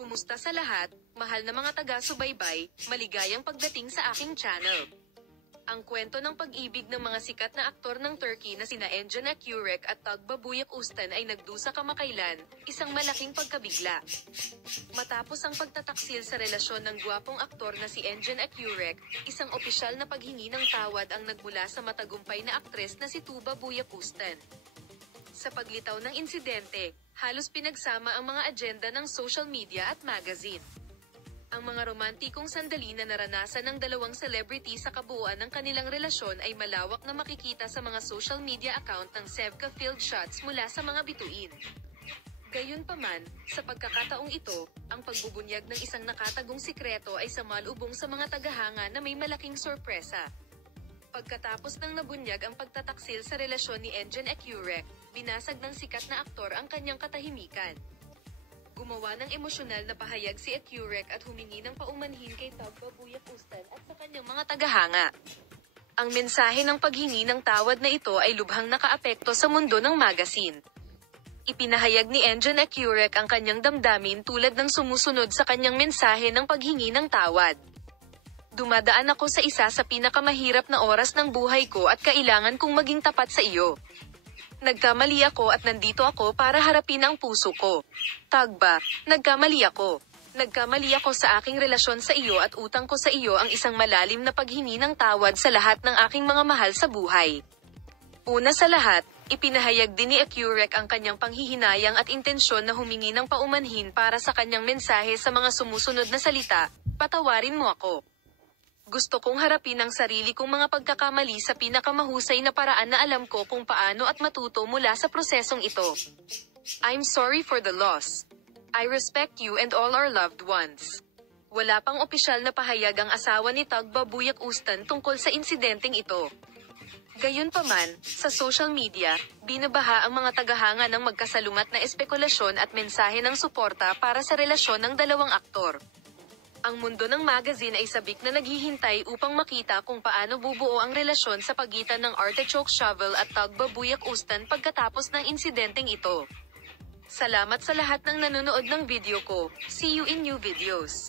Kumusta sa lahat, mahal na mga taga-subaybay, maligayang pagdating sa aking channel. Ang kwento ng pag-ibig ng mga sikat na aktor ng Turkey na sina Engin Akyurek at Tugba Büyüküstün ay nagdusa kamakailan, isang malaking pagkabigla. Matapos ang pagtataksil sa relasyon ng gwapong aktor na si Engin Akyurek, isang opisyal na paghingi ng tawad ang nagmula sa matagumpay na aktres na si Tuba Büyüküstün. Sa paglitaw ng insidente, halos pinagsama ang mga agenda ng social media at magazine. Ang mga romantikong sandali na naranasan ng dalawang celebrity sa kabuuan ng kanilang relasyon ay malawak na makikita sa mga social media account ng Sevka Field Shots mula sa mga bituin. Gayunpaman, sa pagkakataong ito, ang pagbubunyag ng isang nakatagong sikreto ay sumalubong sa mga tagahanga na may malaking sorpresa. Pagkatapos ng nabunyag ang pagtataksil sa relasyon ni Engin Akyurek, binasag ng sikat na aktor ang kanyang katahimikan. Gumawa ng emosyonal na pahayag si Akyurek at humingi ng paumanhin kay Tugba Büyüküstün at sa kanyang mga tagahanga. Ang mensahe ng paghingi ng tawad na ito ay lubhang nakaapekto sa mundo ng magazine. Ipinahayag ni Engin Akyurek ang kanyang damdamin tulad ng sumusunod sa kanyang mensahe ng paghingi ng tawad. Dumadaan ako sa isa sa pinakamahirap na oras ng buhay ko at kailangan kong maging tapat sa iyo. Nagkamali ako at nandito ako para harapin ang puso ko. Tugba, nagkamali ako. Nagkamali ako sa aking relasyon sa iyo at utang ko sa iyo ang isang malalim na paghingi ng tawad sa lahat ng aking mga mahal sa buhay. Una sa lahat, ipinahayag din ni Akyurek ang kanyang panghihinayang at intensyon na humingi ng paumanhin para sa kanyang mensahe sa mga sumusunod na salita, "Patawarin mo ako. Gusto kong harapin ang sarili kong mga pagkakamali sa pinakamahusay na paraan na alam ko kung paano at matuto mula sa prosesong ito. I'm sorry for the loss. I respect you and all our loved ones." Wala pang opisyal na pahayag ang asawa ni Tugba Büyüküstün tungkol sa insidenteng ito. Gayunpaman, sa social media, binabaha ang mga tagahanga ng magkasalungat na espekulasyon at mensahe ng suporta para sa relasyon ng dalawang aktor. Ang mundo ng magazine ay sabik na naghihintay upang makita kung paano bubuo ang relasyon sa pagitan ng Artichoke Shovel at Tugba Büyüküstün pagkatapos ng insidenteng ito. Salamat sa lahat ng nanonood ng video ko. See you in new videos.